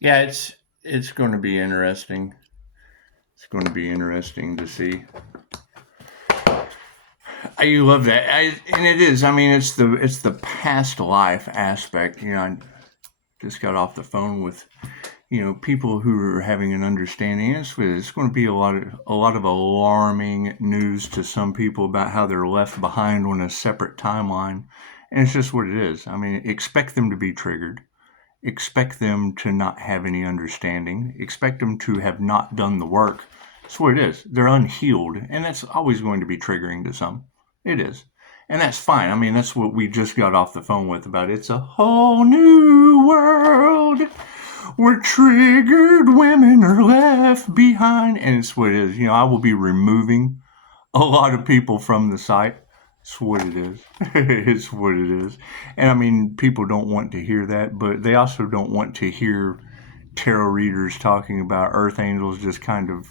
Yeah, it's going to be interesting. It's going to be interesting to see. I love that, and it is. I mean, it's the past life aspect. I just got off the phone with people who are having an understanding. It's going to be a lot of alarming news to some people about how they're left behind on a separate timeline, and it's just what it is. I mean, expect them to be triggered. Expect them to not have any understanding. Expect them to have not done the work. That's what it is. They're unhealed, and that's always going to be triggering to some. It is. And that's fine. I mean, that's what we just got off the phone with about it's a whole new world where triggered women are left behind. And it's what it is. I will be removing a lot of people from the site. It's what it is. It's what it is. And I mean, people don't want to hear that, but they also don't want to hear tarot readers talking about earth angels just kind of,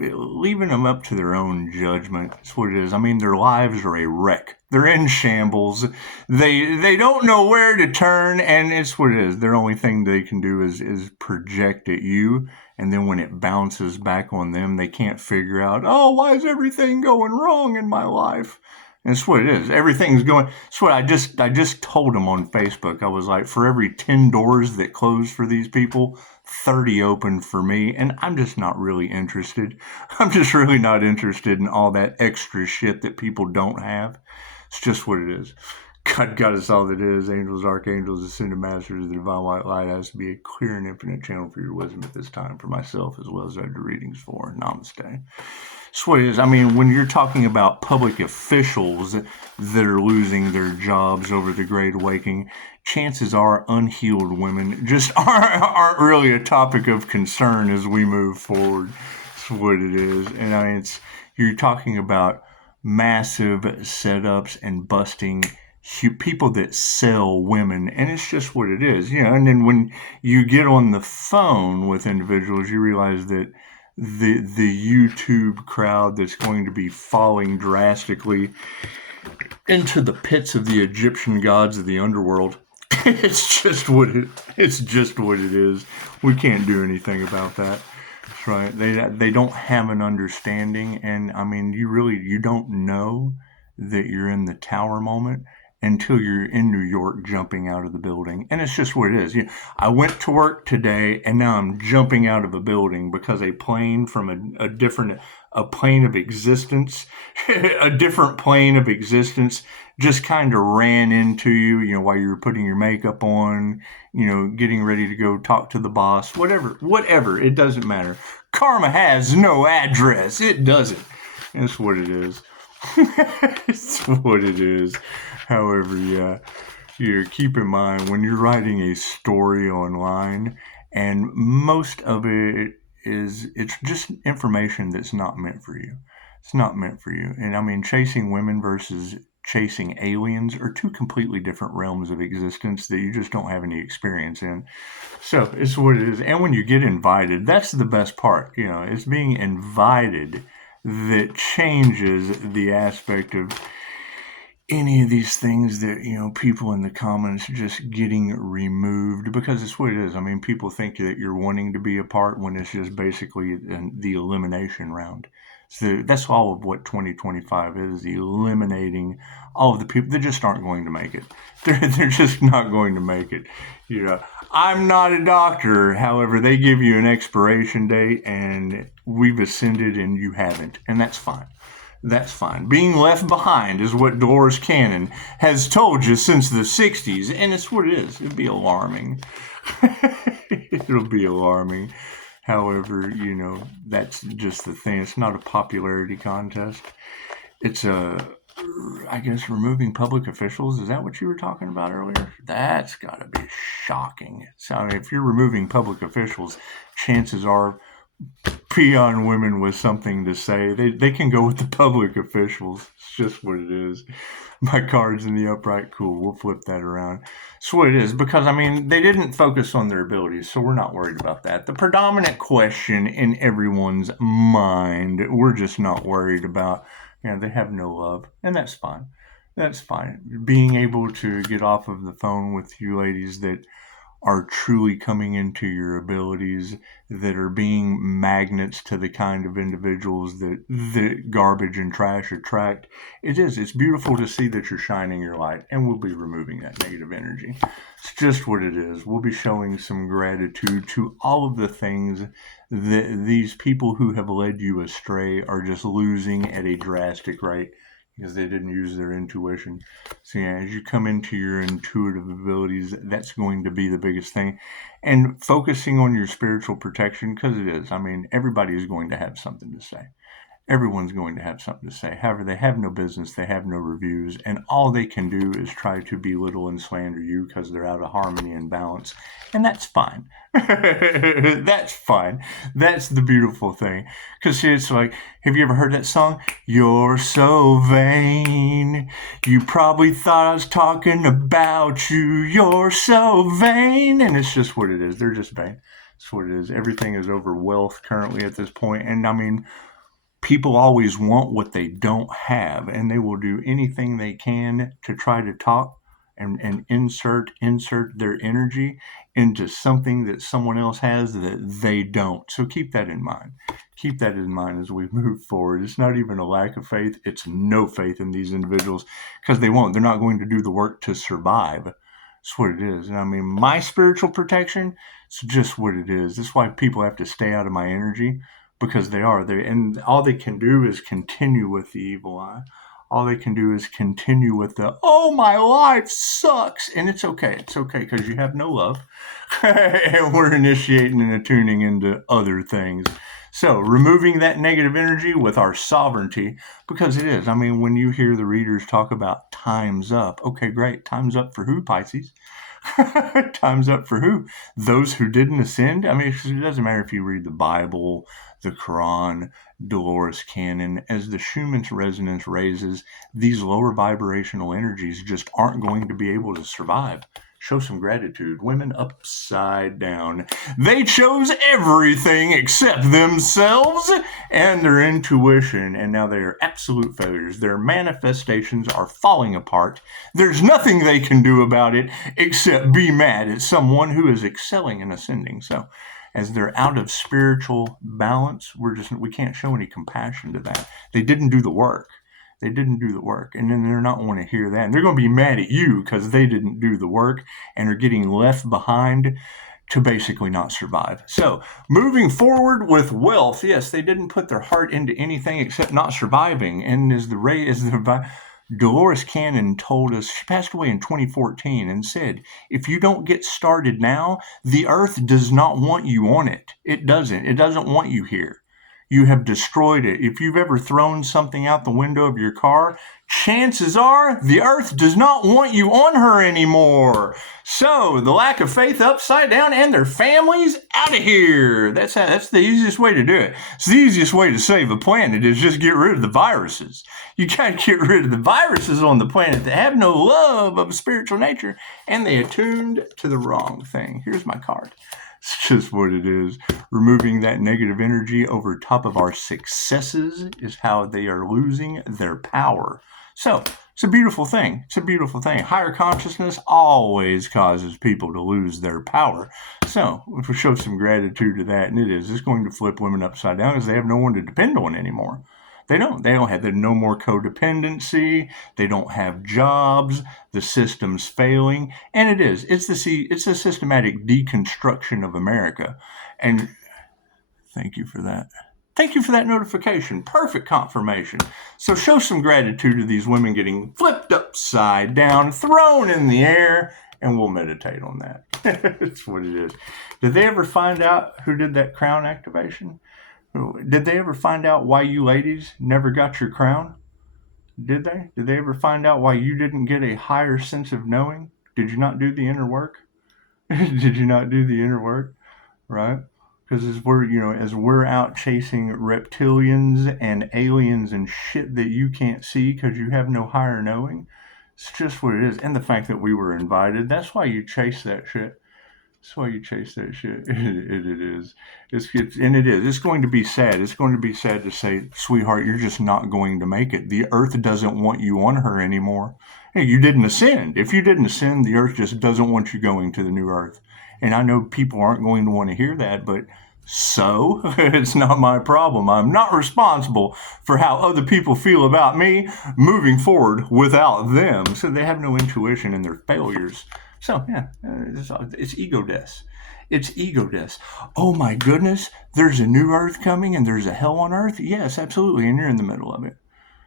leaving them up to their own judgment. That's what it is. I mean, their lives are a wreck. They're in shambles. They don't know where to turn, and it's what it is. Their only thing they can do is project at you, and then when it bounces back on them, they can't figure out, oh, why is everything going wrong in my life? And it's what it is. Everything's going. It's what I just told them on Facebook. I was like, for every 10 doors that close for these people, 30 open for me, and I'm just not really interested. I'm just really not interested in all that extra shit that people don't have. It's just what it is. God is all that is. Angels, archangels, ascended masters, the divine white light has to be a clear and infinite channel for your wisdom at this time for myself as well as I do readings for. Namaste. That's what it is. I mean, when you're talking about public officials that are losing their jobs over the Great Awakening, chances are unhealed women just aren't really a topic of concern as we move forward. That's what it is. And I mean, you're talking about massive setups and busting people that sell women, and it's just what it is. And then when you get on the phone with individuals, you realize that the YouTube crowd that's going to be falling drastically into the pits of the Egyptian gods of the underworld. It's just what it is. We can't do anything about that. That's right. They don't have an understanding, and I mean, you don't know that you're in the tower moment until you're in New York jumping out of the building. And it's just what it is. I went to work today and now I'm jumping out of a building because a plane from a plane of existence, a different plane of existence just kind of ran into you, while you were putting your makeup on, getting ready to go talk to the boss, whatever, it doesn't matter. Karma has no address. It doesn't. That's what it is. It's what it is. However, yeah, keep in mind when you're writing a story online, and most of it's just information that's not meant for you. It's not meant for you. And I mean, chasing women versus chasing aliens are two completely different realms of existence that you just don't have any experience in. So it's what it is. And when you get invited, that's the best part. It's being invited that changes the aspect of any of these things that people in the comments just getting removed, because it's what it is. I mean, people think that you're wanting to be a part when it's just basically the elimination round. So that's all of what 2025 is, the eliminating all of the people that just aren't going to make it. They're just not going to make it. I'm not a doctor. However, they give you an expiration date and we've ascended and you haven't. And that's fine. That's fine. Being left behind is what Dolores Cannon has told you since the 60s, and it's what it is. It'd be alarming. It'll be alarming. However, that's just the thing. It's not a popularity contest. It's I guess, removing public officials. Is that what you were talking about earlier? That's got to be shocking. So if you're removing public officials, chances are peon women with something to say. They can go with the public officials. It's just what it is. My card's in the upright. Cool. We'll flip that around. It's what it is, because I mean, they didn't focus on their abilities, so we're not worried about that. The predominant question in everyone's mind, we're just not worried about. They have no love, and that's fine. That's fine. Being able to get off of the phone with you ladies that are truly coming into your abilities, that are being magnets to the kind of individuals that garbage and trash attract. It's beautiful to see that you're shining your light, and we'll be removing that negative energy. It's just what it is. We'll be showing some gratitude to all of the things that these people who have led you astray are just losing at a drastic rate because they didn't use their intuition. So yeah, as you come into your intuitive abilities, that's going to be the biggest thing. And focusing on your spiritual protection, because it is. I mean, everybody is going to have something to say. Everyone's going to have something to say. However, they have no business, they have no reviews, and all they can do is try to belittle and slander you because they're out of harmony and balance. And that's fine. That's fine. That's the beautiful thing. Because it's like, have you ever heard that song? You're so vain. You probably thought I was talking about you. You're so vain. And it's just what it is. They're just vain. That's what it is. Everything is over wealth currently at this point. And I mean, people always want what they don't have, and they will do anything they can to try to talk and insert their energy into something that someone else has that they don't. So keep that in mind. Keep that in mind as we move forward. It's not even a lack of faith. It's no faith in these individuals because they won't. They're not going to do the work to survive. That's what it is. And I mean, my spiritual protection, it's just what it is. That's why people have to stay out of my energy, because they are there, and all they can do is continue with the evil eye. All they can do is continue with the, oh, my life sucks. And it's okay. It's okay because you have no love. And we're initiating and attuning into other things. So removing that negative energy with our sovereignty, because it is. I mean, when you hear the readers talk about time's up, okay, great. Time's up for who, Pisces? Time's up for who? Those who didn't ascend? I mean, it doesn't matter if you read the Bible, the Quran, Dolores Cannon. As the Schumann's resonance raises, these lower vibrational energies just aren't going to be able to survive. Show some gratitude. Women upside down. They chose everything except themselves and their intuition, and now they are absolute failures. Their manifestations are falling apart. There's nothing they can do about it except be mad at someone who is excelling and ascending. So as they're out of spiritual balance, we can't show any compassion to that. They didn't do the work. They didn't do the work, and then they're not want to hear that. And they're going to be mad at you because they didn't do the work and are getting left behind to basically not survive. So moving forward with wealth, yes, they didn't put their heart into anything except not surviving. And Dolores Cannon told us, she passed away in 2014 and said, if you don't get started now, the earth does not want you on it. It doesn't. It doesn't want you here. You have destroyed it. If you've ever thrown something out the window of your car, chances are the earth does not want you on her anymore. So the lack of faith upside down and their families out of here. That's the easiest way to do it. It's the easiest way to save a planet is just get rid of the viruses. You got to get rid of the viruses on the planet that have no love of a spiritual nature, and they attuned to the wrong thing. Here's my card. It's just what it is. Removing that negative energy over top of our successes is how they are losing their power. So it's a beautiful thing. It's a beautiful thing. Higher consciousness always causes people to lose their power. So if we show some gratitude to that, and it's going to flip women upside down because they have no one to depend on anymore. They don't have no more codependency. They don't have jobs. The system's failing. And it's the systematic deconstruction of America. And thank you for that. Thank you for that notification. Perfect confirmation. So show some gratitude to these women getting flipped upside down, thrown in the air, and we'll meditate on that. That's what it is. Did they ever find out who did that crown activation? Did they ever find out why you ladies never got your crown? Did they? Did they ever find out why you didn't get a higher sense of knowing? Did you not do the inner work? Did you not do the inner work? Right? Because as we're out chasing reptilians and aliens and shit that you can't see because you have no higher knowing, it's just what it is. And the fact that we were invited, that's why you chase that shit. That's why you chase that shit. It is. It's going to be sad. It's going to be sad to say, sweetheart, you're just not going to make it. The earth doesn't want you on her anymore. Hey, you didn't ascend. If you didn't ascend, the earth just doesn't want you going to the new earth. And I know people aren't going to want to hear that, but so it's not my problem. I'm not responsible for how other people feel about me moving forward without them. So they have no intuition in their failures. So yeah, it's ego death. It's ego death. Oh my goodness, there's a new earth coming and there's a hell on earth? Yes, absolutely. And you're in the middle of it.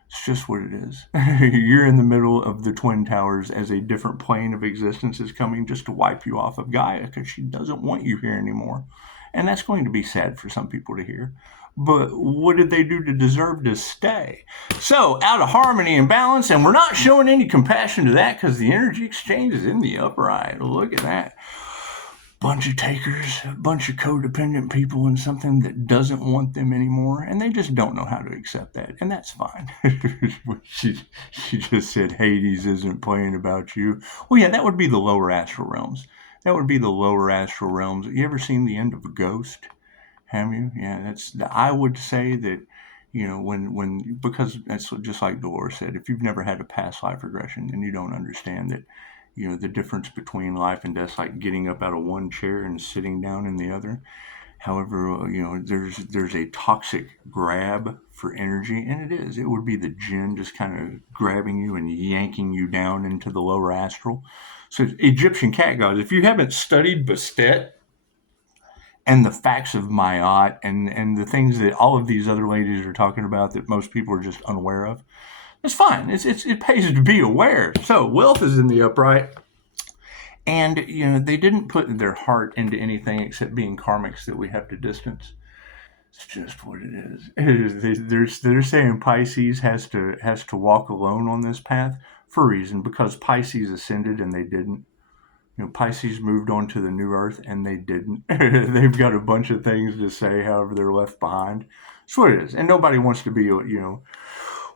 It's just what it is. You're in the middle of the Twin Towers as a different plane of existence is coming just to wipe you off of Gaia because she doesn't want you here anymore. And that's going to be sad for some people to hear. But what did they do to deserve to stay? So, out of harmony and balance, and we're not showing any compassion to that because the energy exchange is in the upright. Look at that. Bunch of takers, a bunch of codependent people in something that doesn't want them anymore, and they just don't know how to accept that, and that's fine. she just said Hades isn't playing about you. Well, yeah, that would be the lower astral realms. That would be the lower astral realms. You ever seen the end of a Ghost? Have you? Yeah, I would say that, because that's just like Dolores said, if you've never had a past life regression, then you don't understand that, the difference between life and death, like getting up out of one chair and sitting down in the other. However, there's a toxic grab for energy, and it is. It would be the jinn just kind of grabbing you and yanking you down into the lower astral. So Egyptian cat gods, if you haven't studied Bastet and the facts of Mayat and the things that all of these other ladies are talking about that most people are just unaware of, it's fine. It pays to be aware. So wealth is in the upright. And, they didn't put their heart into anything except being karmics that we have to distance. It's just what it is. They're saying Pisces has to walk alone on this path for a reason, because Pisces ascended and they didn't. Pisces moved on to the new earth and they didn't. They've got a bunch of things to say, however, they're left behind. That's what it is. And nobody wants to be,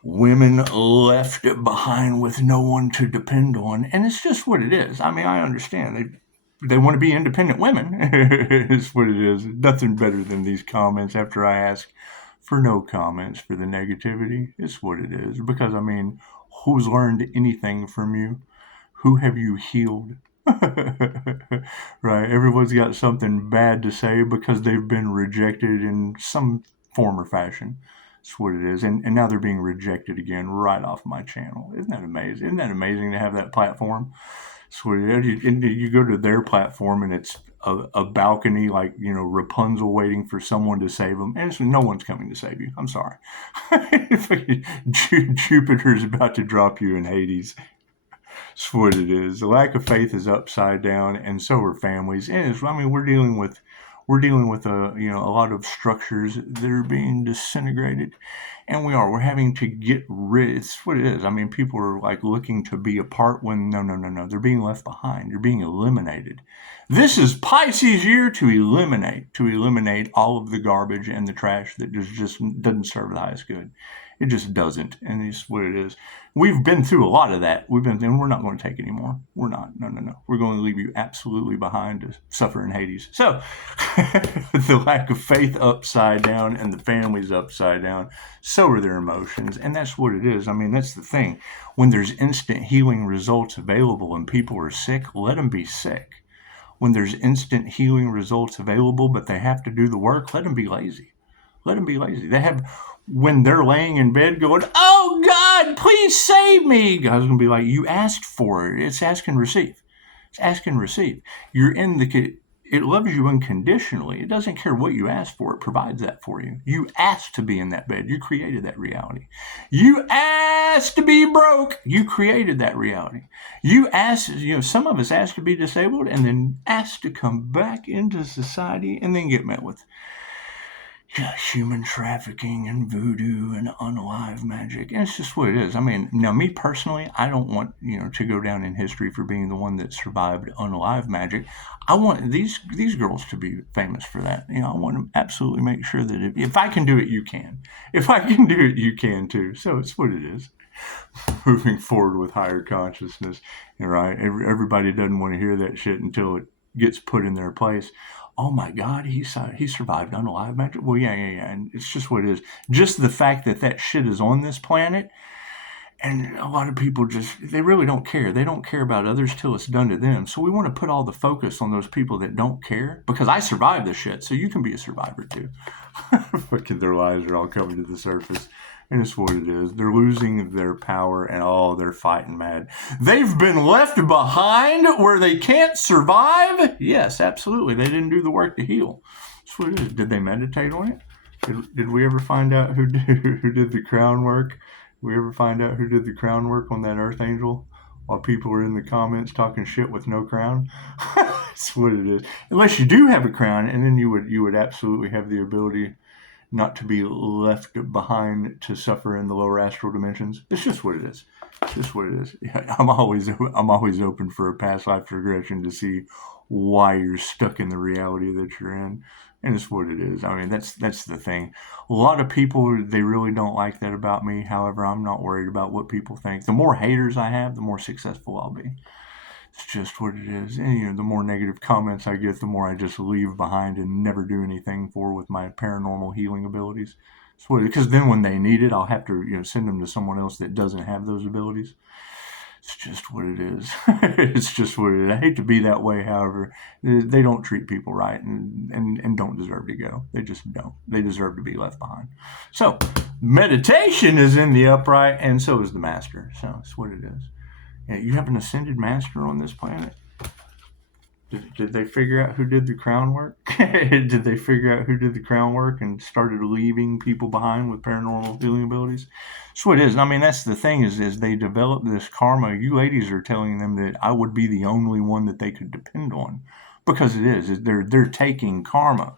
women left behind with no one to depend on. And it's just what it is. I mean, I understand. They want to be independent women. It's what it is. Nothing better than these comments after I ask for no comments for the negativity. It's what it is. Because, who's learned anything from you? Who have you healed? Right? Everyone's got something bad to say because they've been rejected in some form or fashion. That's what it is. And now they're being rejected again right off my channel. Isn't that amazing? Isn't that amazing to have that platform? That's what it is. You go to their platform and it's a balcony like, Rapunzel waiting for someone to save them. And no one's coming to save you. I'm sorry. Jupiter's about to drop you in Hades. That's what it is. The lack of faith is upside down, and so are families. And we're dealing with a lot of structures that are being disintegrated, and we're having to get rid. It's what it is. People are like looking to be apart when no, they're being left behind. They're being eliminated. This is Pisces year to eliminate all of the garbage and the trash that just doesn't serve the highest good. It just doesn't, and it's what it is. We've been through a lot of that. And we're not going to take any more. We're not. No. We're going to leave you absolutely behind to suffer in Hades. So, the lack of faith upside down and the family's upside down. So are their emotions, and that's what it is. That's the thing. When there's instant healing results available and people are sick, let them be sick. When there's instant healing results available, but they have to do the work, let them be lazy. Let them be lazy. When they're laying in bed going, oh God, please save me. God's going to be like, you asked for it. It's ask and receive. It's ask and receive. It loves you unconditionally. It doesn't care what you ask for. It provides that for you. You asked to be in that bed. You created that reality. You asked to be broke. You created that reality. You asked, some of us asked to be disabled and then asked to come back into society and then get met with human trafficking and voodoo and unalive magic. And it's just what it is. Now me personally, I don't want, to go down in history for being the one that survived unalive magic. I want these girls to be famous for that. I want to absolutely make sure that if I can do it, you can. If I can do it, you can too. So it's what it is. Moving forward with higher consciousness, right? Everybody doesn't want to hear that shit until it gets put in their place. Oh my God, he survived unalive magic. Well, yeah. And it's just what it is. Just the fact that shit is on this planet And a lot of people they really don't care. They don't care about others till it's done to them. So we want to put all the focus on those people that don't care, because I survived this shit, so you can be a survivor too. Fucking their lives are all coming to the surface. And it's what it is. They're losing their power, and they're fighting mad. They've been left behind where they can't survive? Yes, absolutely. They didn't do the work to heal. That's what it is. Did they meditate on it? Did we ever find out who did the crown work? We ever find out who did the crown work on that earth angel while people are in the comments talking shit with no crown? That's what it is. Unless you do have a crown, and then you would absolutely have the ability not to be left behind to suffer in the lower astral dimensions. It's just what it is. It's just what it is. Yeah, I'm always open for a past life regression to see why you're stuck in the reality that you're in. And it's what it is. I mean, that's the thing. A lot of people, they really don't like that about me. However, I'm not worried about what people think. The more haters I have, the more successful I'll be. It's just what it is. And, the more negative comments I get, the more I just leave behind and never do anything for with my paranormal healing abilities. Because then when they need it, I'll have to, send them to someone else that doesn't have those abilities. It's just what it is. It's just what it is. I hate to be that way, however, they don't treat people right and don't deserve to go. They just don't. They deserve to be left behind. So, meditation is in the upright, and so is the master. So, it's what it is. You have an ascended master on this planet? Did they figure out who did the crown work? Did they figure out who did the crown work and started leaving people behind with paranormal healing abilities? That's what it is. And I mean, that's the thing is they develop this karma. You ladies are telling them that I would be the only one that they could depend on, because it is. They're taking karma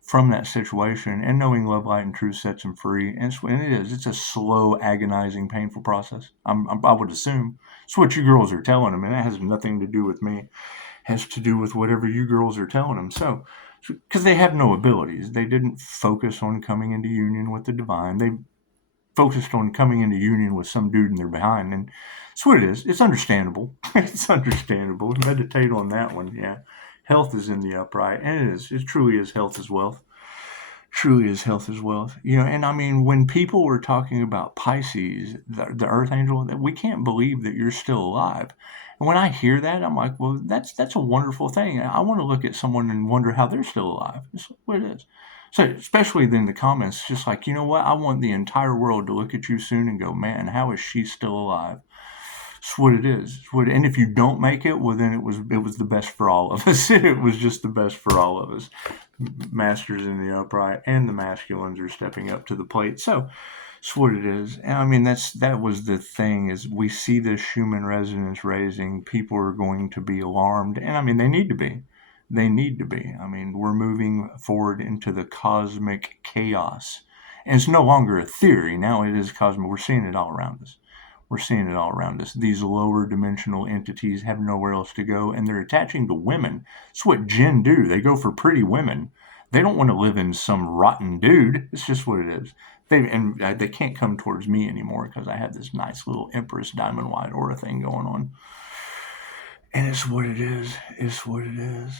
from that situation, and knowing love, light, and truth sets them free. And it is. It's a slow, agonizing, painful process. I would assume. It's what you girls are telling them, and that has nothing to do with me. It has to do with whatever you girls are telling them. So, because they have no abilities. They didn't focus on coming into union with the divine. They focused on coming into union with some dude in their behind. And that's what it is. It's understandable. It's understandable. Meditate on that one, yeah. Health is in the upright, and it is. It truly is health is wealth. Truly is health is wealth. And I mean, when people were talking about Pisces, the earth angel, that we can't believe that you're still alive. And when I hear that, I'm like, well, that's a wonderful thing. I want to look at someone and wonder how they're still alive. That's what it is. So, especially in the comments, just like, you know what? I want the entire world to look at you soon and go, man, how is she still alive? It's what it is. And if you don't make it, well, then it was the best for all of us. It was just the best for all of us. Masters in the upright and the masculines are stepping up to the plate. So it's what it is. And I mean, that was the thing, is we see this human resonance raising. People are going to be alarmed. And I mean, they need to be. They need to be. I mean, we're moving forward into the cosmic chaos. And it's no longer a theory. Now it is cosmic. We're seeing it all around us. We're seeing it all around us. These lower dimensional entities have nowhere else to go, and they're attaching to women. That's what jinn do. They go for pretty women. They don't want to live in some rotten dude. It's just what it is. They can't come towards me anymore because I have this nice little Empress Diamond Wide Aura thing going on. And it's what it is. It's what it is.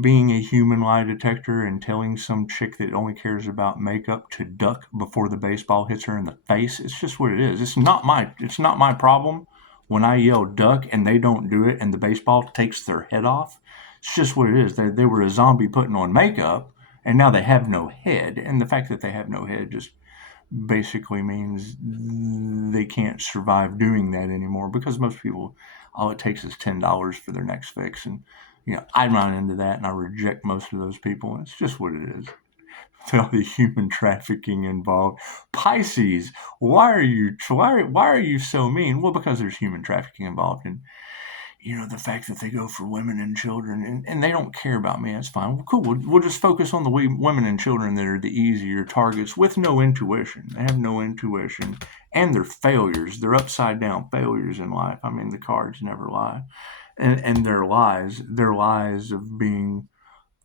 Being a human lie detector and telling some chick that only cares about makeup to duck before the baseball hits her in the face. It's just what it is. It's not my problem when I yell duck and they don't do it and the baseball takes their head off. It's just what it is. They were a zombie putting on makeup, and now they have no head. And the fact that they have no head just basically means they can't survive doing that anymore, because most people, all it takes is $10 for their next fix. And, I'm not into that, and I reject most of those people. It's just what it is. All the human trafficking involved. Pisces, why are you so mean? Well, because there's human trafficking involved. And, the fact that they go for women and children, and they don't care about me, that's fine. Well, cool. We'll just focus on the women and children that are the easier targets with no intuition. They have no intuition, and they're failures. They're upside down failures in life. I mean, the cards never lie. And their lies of being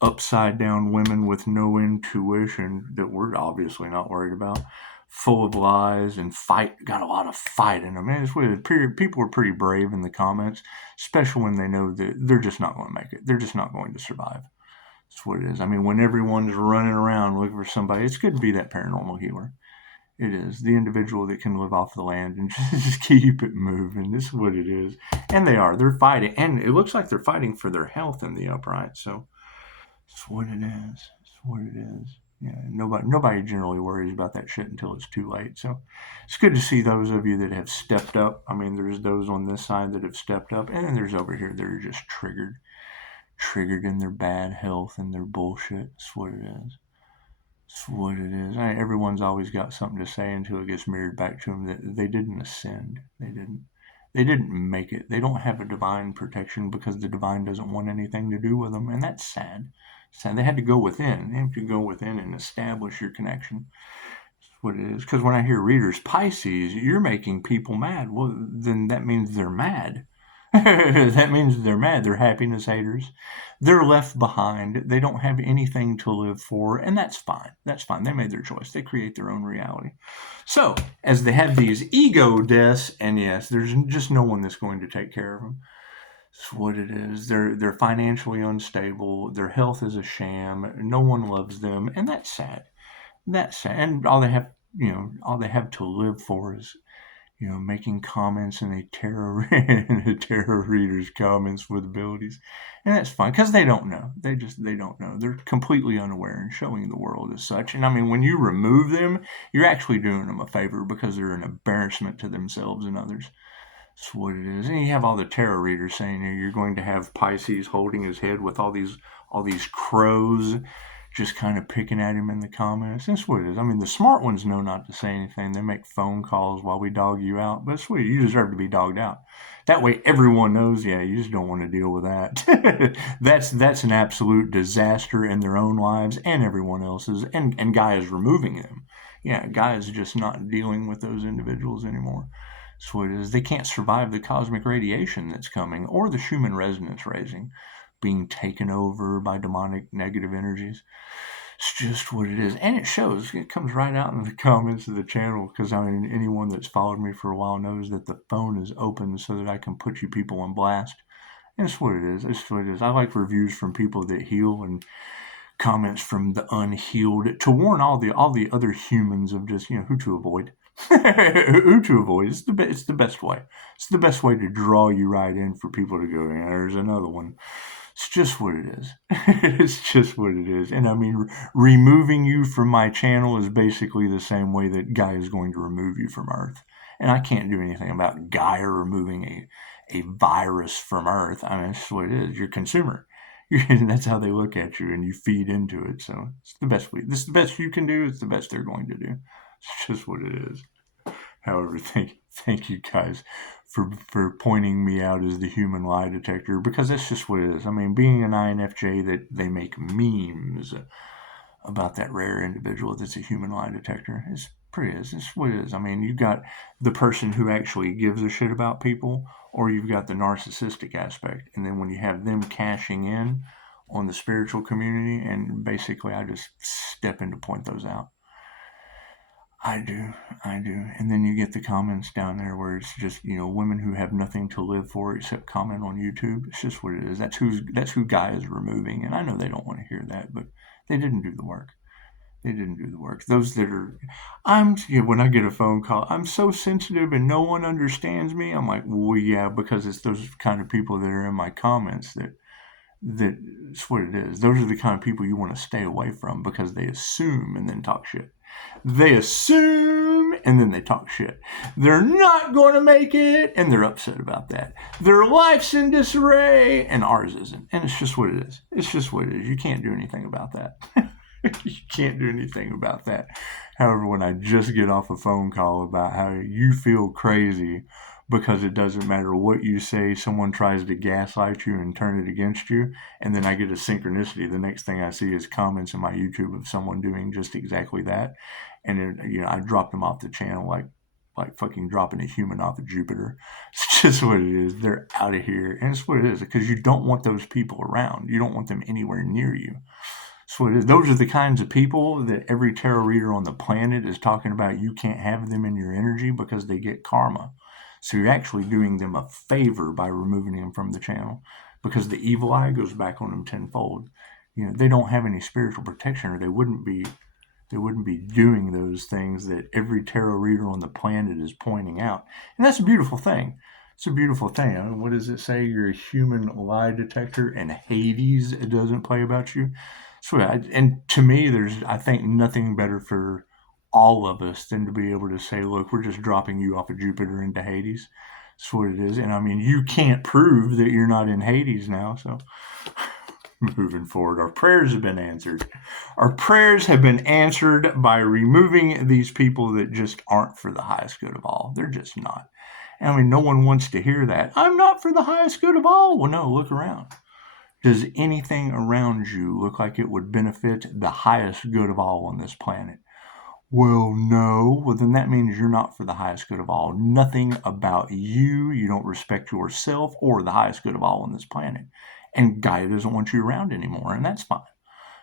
upside down women with no intuition that we're obviously not worried about, full of lies and got a lot of fight in them. Man, it's weird. People are pretty brave in the comments, especially when they know that they're just not going to make it. They're just not going to survive. That's what it is. I mean, when everyone's running around looking for somebody, it's good to be that paranormal healer. It is the individual that can live off the land and just keep it moving. This is what it is. And they are. They're fighting. And it looks like they're fighting for their health in the upright. So it's what it is. It's what it is. Yeah, nobody generally worries about that shit until it's too late. So it's good to see those of you that have stepped up. I mean, there's those on this side that have stepped up, and then there's over here that are just triggered in their bad health and their bullshit. It's what it is. It's what it is. Everyone's always got something to say until it gets mirrored back to them that they didn't ascend. They didn't make it. They don't have a divine protection because the divine doesn't want anything to do with them, and that's sad. Sad. They had to go within. They have to go within and establish your connection. That's what it is. Because when I hear readers, Pisces, you're making people mad. Well, then that means they're mad. That means they're mad. They're happiness haters. They're left behind. They don't have anything to live for, and that's fine. That's fine. They made their choice. They create their own reality. So, as they have these ego deaths, and yes, there's just no one that's going to take care of them. That's what it is. They're financially unstable. Their health is a sham. No one loves them, and that's sad. That's sad. And all they have to live for is making comments in a tarot reader's comments with abilities, and that's fine because they don't know. They don't know. They're completely unaware and showing the world as such. And I mean, when you remove them, you're actually doing them a favor because they're an embarrassment to themselves and others. That's what it is. And you have all the tarot readers saying you're going to have Pisces holding his head with all these crows just kind of picking at him in the comments. That's what it is. I mean, the smart ones know not to say anything. They make phone calls while we dog you out. But it's what you deserve to be dogged out. That way everyone knows, yeah, you just don't want to deal with that. That's an absolute disaster in their own lives and everyone else's. And Gaia is removing them. Yeah, Gaia is just not dealing with those individuals anymore. That's what it is. They can't survive the cosmic radiation that's coming or the Schumann resonance raising, being taken over by demonic negative energies. It's just what it is. And it shows. It comes right out in the comments of the channel because, I mean, anyone that's followed me for a while knows that the phone is open so that I can put you people on blast. And it's what it is. It's what it is. I like reviews from people that heal and comments from the unhealed to warn all the other humans of just, who to avoid. Who to avoid. It's the best way. It's the best way to draw you right in for people to go, yeah, there's another one. It's just what it is. It's just what it is. And I mean, removing you from my channel is basically the same way that Gaia is going to remove you from Earth. And I can't do anything about Gaia removing a virus from Earth. I mean, it's just what it is. You're a consumer. That's how they look at you, and you feed into it. So it's the best way. This is the best you can do. It's the best they're going to do. It's just what it is. However, thank you guys for pointing me out as the human lie detector, because that's just what it is. I mean, being an INFJ, that they make memes about that rare individual that's a human lie detector. It's what it is. I mean, you've got the person who actually gives a shit about people, or you've got the narcissistic aspect. And then when you have them cashing in on the spiritual community, and basically I just step in to point those out. I do. And then you get the comments down there where it's just, women who have nothing to live for except comment on YouTube. It's just what it is. That's who Gaia is removing. And I know they don't want to hear that, but they didn't do the work. Those that are, when I get a phone call, I'm so sensitive and no one understands me. I'm like, well, yeah, because it's those kind of people that are in my comments that's what it is. Those are the kind of people you want to stay away from because they assume and then talk shit. They assume and then they talk shit. They're not going to make it and they're upset about that. Their life's in disarray and ours isn't. And it's just what it is. You can't do anything about that. You can't do anything about that. However, when I just get off a phone call about how you feel crazy because it doesn't matter what you say, someone tries to gaslight you and turn it against you, and then I get a synchronicity. The next thing I see is comments in my YouTube of someone doing just exactly that, and I drop them off the channel like fucking dropping a human off of Jupiter. It's just what it is. They're out of here, and it's what it is because you don't want those people around. You don't want them anywhere near you. So it is. Those are the kinds of people that every tarot reader on the planet is talking about. You can't have them in your energy because they get karma. So you're actually doing them a favor by removing them from the channel, because the evil eye goes back on them tenfold. They don't have any spiritual protection, or they wouldn't be They wouldn't be doing those things that every tarot reader on the planet is pointing out. And that's a beautiful thing. It's a beautiful thing. I mean, what does it say? You're a human lie detector, and Hades doesn't play about you. So, and to me, there's, I think, nothing better for all of us than to be able to say, look, we're just dropping you off of Jupiter into Hades. That's what it is. And I mean, you can't prove that you're not in Hades now. So moving forward, our prayers have been answered. Our prayers have been answered by removing these people that just aren't for the highest good of all. They're just not. I mean, no one wants to hear that. I'm not for the highest good of all. Well, no, look around. Does anything around you look like it would benefit the highest good of all on this planet? Well, no. Well, then that means you're not for the highest good of all. Nothing about you. You don't respect yourself or the highest good of all on this planet. And Gaia doesn't want you around anymore, and that's fine.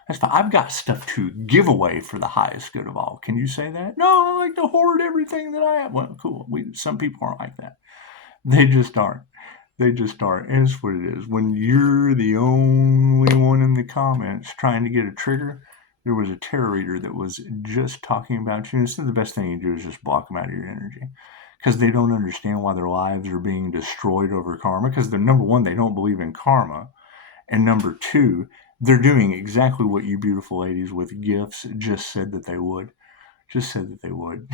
That's fine. I've got stuff to give away for the highest good of all. Can you say that? No, I like to hoard everything that I have. Well, cool. Some people aren't like that. They just aren't. They just aren't. And it's what it is. When you're the only one in the comments trying to get a trigger, there was a tarot reader that was just talking about you. And so the best thing you do is just block them out of your energy, because they don't understand why their lives are being destroyed over karma. Because they're, number one, they don't believe in karma. And number two, they're doing exactly what you beautiful ladies with gifts just said that they would. Just said that they would.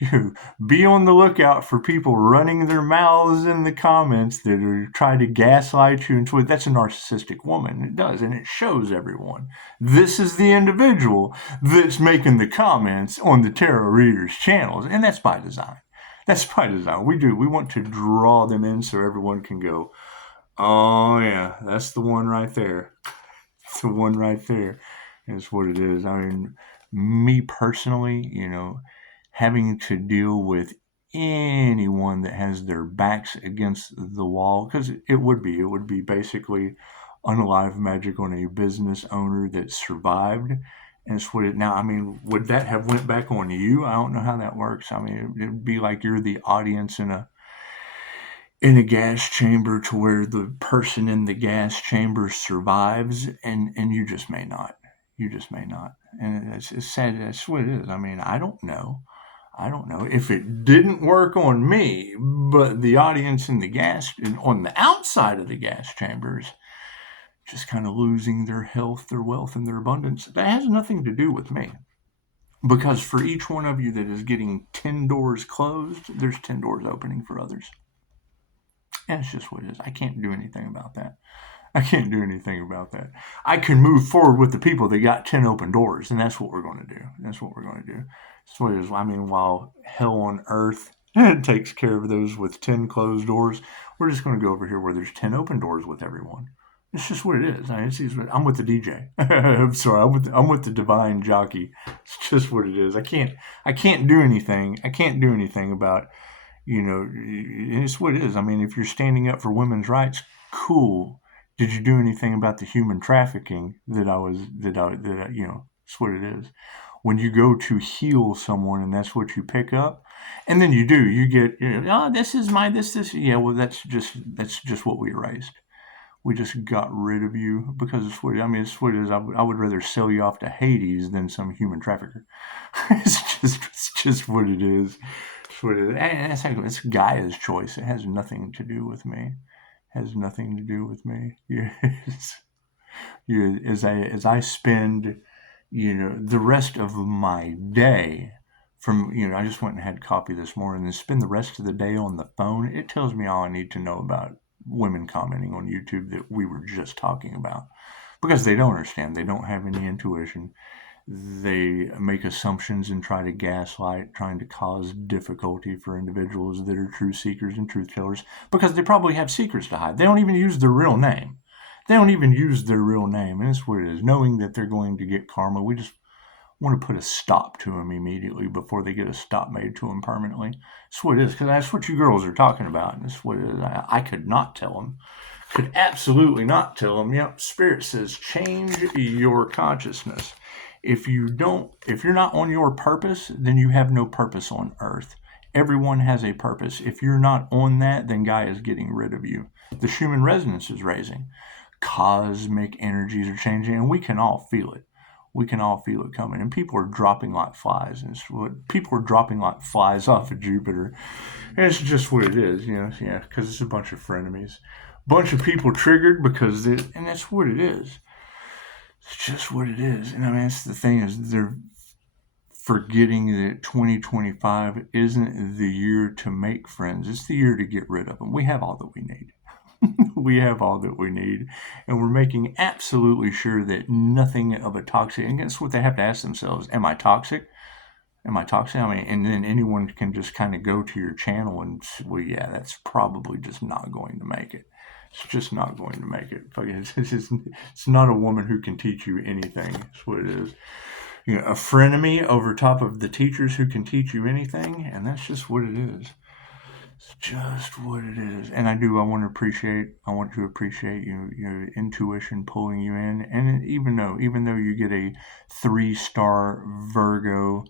You be on the lookout for people running their mouths in the comments that are trying to gaslight you. And that's a narcissistic woman. It does, and it shows everyone. This is the individual that's making the comments on the tarot readers' channels, and that's by design. That's by design. We want to draw them in so everyone can go, oh yeah, that's the one right there. It's the one right there. Is what it is. I mean, me personally, having to deal with anyone that has their backs against the wall, because it would be basically unalive magic on a business owner that survived. And it's what it now. I mean, would that have went back on you? I don't know how that works. I mean, it'd be like you're the audience in a gas chamber, to where the person in the gas chamber survives, and you just may not. You just may not. And it's sad. That's what it is. I mean, I don't know. If it didn't work on me, but the audience in the on the outside of the gas chambers, just kind of losing their health, their wealth, and their abundance, that has nothing to do with me. Because for each one of you that is getting 10 doors closed, there's 10 doors opening for others. And it's just what it is. I can't do anything about that. I can't do anything about that. I can move forward with the people that got 10 open doors, and that's what we're going to do. That's what we're going to do. That's what it is. I mean, while hell on earth takes care of those with 10 closed doors, we're just going to go over here where there's 10 open doors with everyone. It's just what it is. I'm with the DJ. I'm sorry. I'm with the divine jockey. It's just what it is. I can't do anything. I can't do anything about, it's what it is. I mean, if you're standing up for women's rights, cool. Did you do anything about the human trafficking it's what it is. When you go to heal someone and that's what you pick up, and then you get, this is this. Yeah, well, that's just what we erased. We just got rid of you because it's what it is. I would rather sell you off to Hades than some human trafficker. It's just what it is. It's what it is. And it's Gaia's choice. It has nothing to do with me. Has nothing to do with me. Yes. As I spend, the rest of my day I just went and had coffee this morning and spend the rest of the day on the phone. It tells me all I need to know about women commenting on YouTube that we were just talking about, because they don't understand. They don't have any intuition. They make assumptions and try to gaslight, trying to cause difficulty for individuals that are truth seekers and truth tellers, because they probably have secrets to hide. They don't even use their real name. And it's what it is. Knowing that they're going to get karma, we just want to put a stop to them immediately before they get a stop made to them permanently. That's what it is, because that's what you girls are talking about. And that's what it is. I could not tell them. Could absolutely not tell them. Yep, Spirit says change your consciousness. If you're not on your purpose, then you have no purpose on earth. Everyone has a purpose. If you're not on that, then Gaia is getting rid of you. The Schumann resonance is raising. Cosmic energies are changing, and we can all feel it. We can all feel it coming. And people are dropping like flies. And people are dropping like flies off of Jupiter. And it's just what it is, yeah, because it's a bunch of frenemies. Bunch of people triggered and that's what it is. It's just what it is. And I mean, that's the thing is they're forgetting that 2025 isn't the year to make friends. It's the year to get rid of them. We have all that we need. We have all that we need. And we're making absolutely sure that nothing of a toxic, and that's what they have to ask themselves. Am I toxic? Am I toxic? I mean, and then anyone can just kind of go to your channel and, well, yeah, that's probably just not going to make it. It's just not going to make it. It's not a woman who can teach you anything. That's what it is. A frenemy over top of the teachers who can teach you anything, and that's just what it is. It's just what it is. And I want to appreciate your intuition pulling you in. And even though you get a 3-star Virgo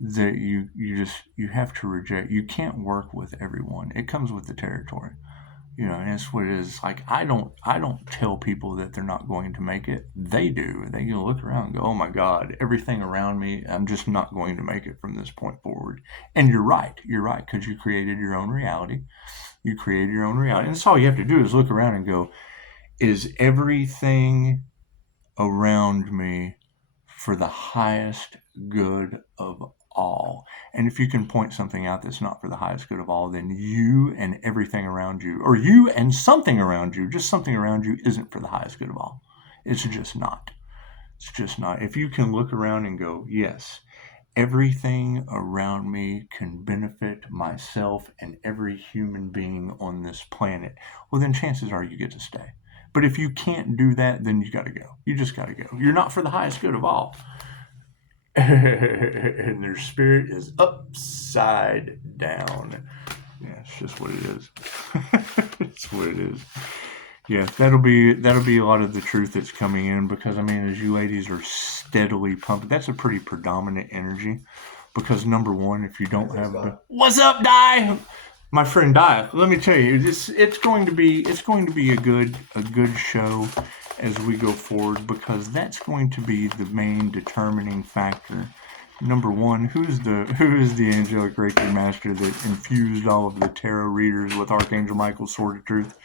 that you have to reject, you can't work with everyone. It comes with the territory. And that's what it is. Like, I don't tell people that they're not going to make it. They do. They look around and go, oh my God, everything around me, I'm just not going to make it from this point forward. And you're right, because you created your own reality. And that's all you have to do is look around and go, is everything around me for the highest good of all? And if you can point something out that's not for the highest good of all, then you and everything around you, or you and something around you, just something around you, isn't for the highest good of all. It's just not. If you can look around and go, yes, everything around me can benefit myself and every human being on this planet, well, then chances are you get to stay. But if you can't do that, then you got to go. You just got to go. You're not for the highest good of all. And their spirit is upside down. Yeah, it's just what it is. It's what it is. Yeah, that'll be a lot of the truth that's coming in, because I mean, as you ladies are steadily pumping, that's a pretty predominant energy. Because number one, if you don't have what's up, Di? My friend Di, let me tell you, it's going to be a good show as we go forward, because that's going to be the main determining factor. Number one, who is the angelic Reiki master that infused all of the tarot readers with Archangel Michael's Sword of Truth?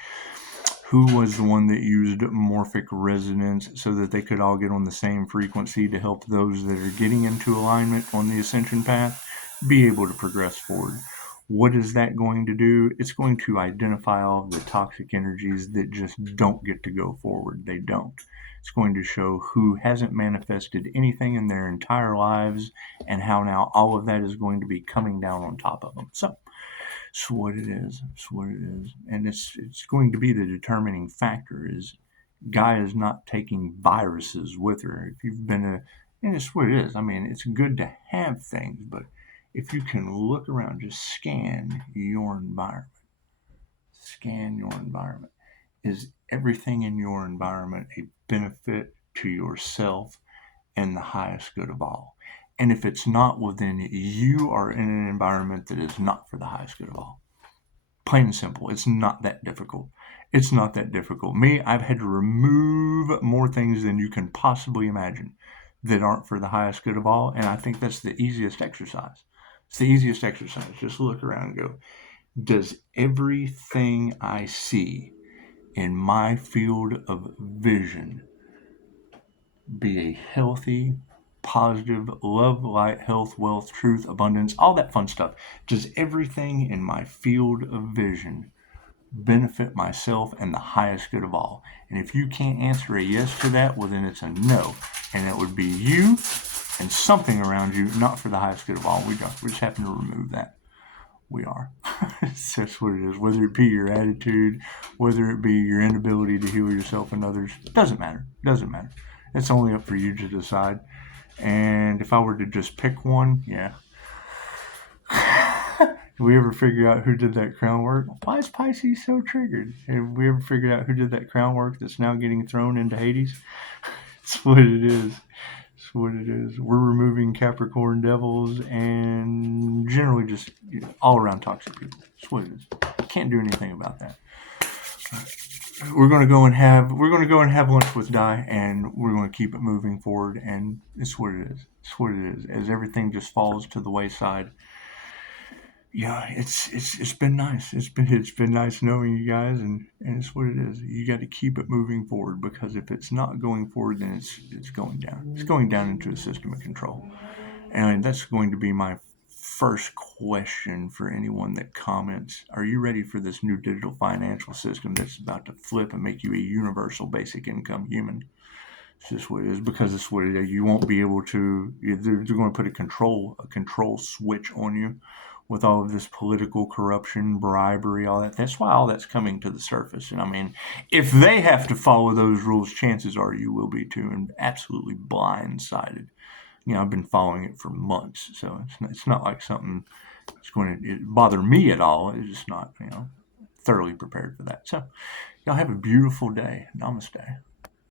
Who was the one that used morphic resonance so that they could all get on the same frequency to help those that are getting into alignment on the ascension path be able to progress forward? What is that going to do? It's going to identify all of the toxic energies that just don't get to go forward. They don't. It's going to show who hasn't manifested anything in their entire lives and how now all of that is going to be coming down on top of them. So it's what it is. And it's going to be the determining factor is Gaia is not taking viruses with her. If you've been and it's what it is. I mean, it's good to have things, but if you can look around, just scan your environment. Is everything in your environment a benefit to yourself and the highest good of all? And if it's not, well, then you are in an environment that is not for the highest good of all. Plain and simple. It's not that difficult. Me, I've had to remove more things than you can possibly imagine that aren't for the highest good of all. And I think that's the easiest exercise. Just look around and go, does everything I see in my field of vision be a healthy, positive, love, light, health, wealth, truth, abundance, all that fun stuff? Does everything in my field of vision benefit myself and the highest good of all? And if you can't answer a yes to that, well, then it's a no. And it would be you and something around you, not for the highest good of all. We just happen to remove that. We are. That's what it is. Whether it be your attitude, whether it be your inability to heal yourself and others, doesn't matter. It's only up for you to decide. And if I were to just pick one, yeah. Did we ever figure out who did that crown work? Why is Pisces so triggered? Have we ever figured out who did that crown work that's now getting thrown into Hades? It's what it is. We're removing Capricorn devils and generally just all around toxic people. That's what it is. Can't do anything about that. we're going to go and have lunch with Di, and we're going to keep it moving forward. And it's what it is. It's what it is. As everything just falls to the wayside, yeah, it's been nice. It's been nice knowing you guys, and it's what it is. You got to keep it moving forward, because if it's not going forward, then it's going down. It's going down into a system of control, and that's going to be my first question for anyone that comments. Are you ready for this new digital financial system that's about to flip and make you a universal basic income human? It's just what it is, because it's what it is. You won't be able to. They're going to put a control switch on you with all of this political corruption, bribery, all that. That's why all that's coming to the surface. And I mean, if they have to follow those rules, chances are you will be too, and absolutely blindsided. I've been following it for months, so it's not like something that's going to bother me at all. It's just not, thoroughly prepared for that. So, y'all have a beautiful day. Namaste.